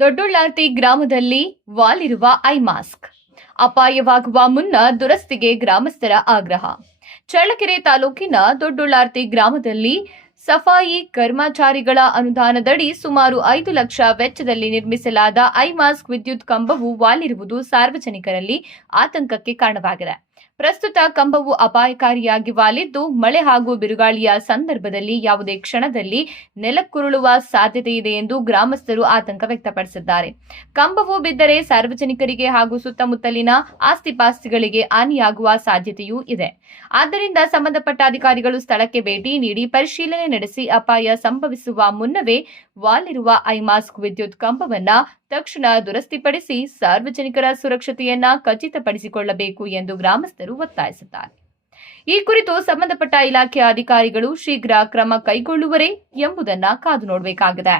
ದೊಡ್ಡುಳ್ಳಾರ್ತಿ ಗ್ರಾಮದಲ್ಲಿ ವಾಲಿರುವ I mask ಅಪಾಯವಾಗುವ ಮುನ್ನ ದುರಸ್ತಿಗೆ ಗ್ರಾಮಸ್ಥರ ಆಗ್ರಹ. ಚಳ್ಳಕೆರೆ ತಾಲೂಕಿನ ದೊಡ್ಡುಳ್ಳಾರ್ತಿ ಗ್ರಾಮದಲ್ಲಿ ಸಫಾಯಿ ಕರ್ಮಚಾರಿಗಳ ಅನುದಾನದಡಿ ಸುಮಾರು 5 ಲಕ್ಷ ವೆಚ್ಚದಲ್ಲಿ ನಿರ್ಮಿಸಲಾದ ಐ ಮಾಸ್ಕ್ ವಿದ್ಯುತ್ ಕಂಬವು ವಾಲಿರುವುದು ಸಾರ್ವಜನಿಕರಲ್ಲಿ ಆತಂಕಕ್ಕೆ ಕಾರಣವಾಗಿದೆ. ಪ್ರಸ್ತುತ ಕಂಬವು ಅಪಾಯಕಾರಿಯಾಗಿ ವಾಲಿದ್ದು, ಮಳೆ ಹಾಗೂ ಬಿರುಗಾಳಿಯ ಸಂದರ್ಭದಲ್ಲಿ ಯಾವುದೇ ಕ್ಷಣದಲ್ಲಿ ನೆಲಕ್ಕುರುಳುವ ಸಾಧ್ಯತೆ ಇದೆ ಎಂದು ಗ್ರಾಮಸ್ಥರು ಆತಂಕ ವ್ಯಕ್ತಪಡಿಸಿದ್ದಾರೆ. ಕಂಬವು ಬಿದ್ದರೆ ಸಾರ್ವಜನಿಕರಿಗೆ ಹಾಗೂ ಸುತ್ತಮುತ್ತಲಿನ ಆಸ್ತಿಪಾಸ್ತಿಗಳಿಗೆ ಹಾನಿಯಾಗುವ ಸಾಧ್ಯತೆಯೂ ಇದೆ. ಆದ್ದರಿಂದ ಸಂಬಂಧಪಟ್ಟ ಅಧಿಕಾರಿಗಳು ಸ್ಥಳಕ್ಕೆ ಭೇಟಿ ನೀಡಿ ಪರಿಶೀಲನೆ ನಡೆಸಿ ಅಪಾಯ ಸಂಭವಿಸುವ ಮುನ್ನವೇ ವಾಲಿರುವ ಐ ಮಾಸ್ಕ್ ವಿದ್ಯುತ್ ಕಂಬವನ್ನು ತಕ್ಷಣ ದುರಸ್ತಿಪಡಿಸಿ ಸಾರ್ವಜನಿಕರ ಸುರಕ್ಷತೆಯನ್ನ ಖಚಿತಪಡಿಸಿಕೊಳ್ಳಬೇಕು ಎಂದು ಗ್ರಾಮಸ್ಥರು ಒತ್ತಾಯಿಸಿದ್ದಾರೆ. ಈ ಕುರಿತು ಸಂಬಂಧಪಟ್ಟ ಇಲಾಖೆಯ ಅಧಿಕಾರಿಗಳು ಶೀಘ್ರ ಕ್ರಮ ಕೈಗೊಳ್ಳುವರೇ ಎಂಬುದನ್ನು ಕಾದು ನೋಡಬೇಕಾಗಿದೆ.